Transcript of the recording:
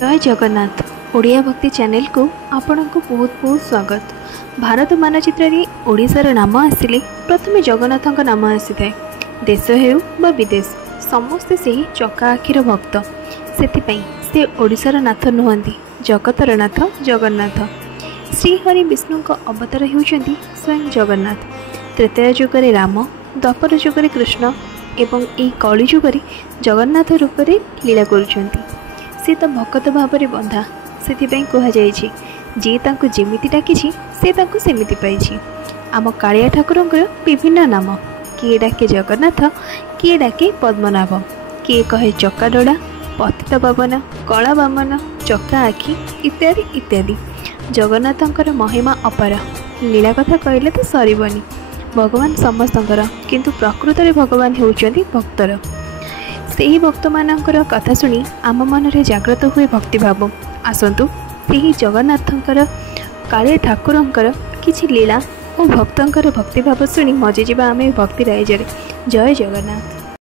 जय जगन्नाथ ओडिया भक्ति चैनल को आपण को बहुत बहुत स्वागत। भारत मानचित्र रे ओडिशार नाम आसिले प्रथमे जगन्नाथ नाम आसी थाए। देश हेउ बा विदेश समस्ते से ही चका आखिर भक्त सेथिपई से ओडिशार नाथ नुहंती जगतर नाथ जगन्नाथ। श्रीहरि विष्णु अवतार होउछंती स्वयं जगन्नाथ। त्रेतया जुगरे राम, द्वापर जुगरे कृष्ण एवं एई कली जुगरे जगन्नाथ रूप में लीला करुछंती। से तो भक्त भाव में बंधा से कहुई जी तांको जेमिति डाकिछि से तांको सेमिति पाइछि। आम कालिया ठाकुर विभिन्न नाम, किए डाके जगन्नाथ, किए डाके पद्मनाभ, किए कहे चक्काडोड़ा, पतित पावन, कला बामन, चक्का आखि इत्यादि इत्यादि। जगन्नाथंकर महिमा अपार, लीला कथा कहले तो सरबनी। भगवान समस्तंकर किंतु प्रकृत में भगवान होउचंती भक्तर। सेही भक्त मानकर कथा शुणी आम मन रे जागृत हुए भक्तिभाव। आसतु सेही जगन्नाथंकर कालिया ठाकुरंकर किछि लीला और भक्तंकर भक्तिभाव शुणी मजे जिबा आमे भक्ति राइजरे। जय जगन्नाथ।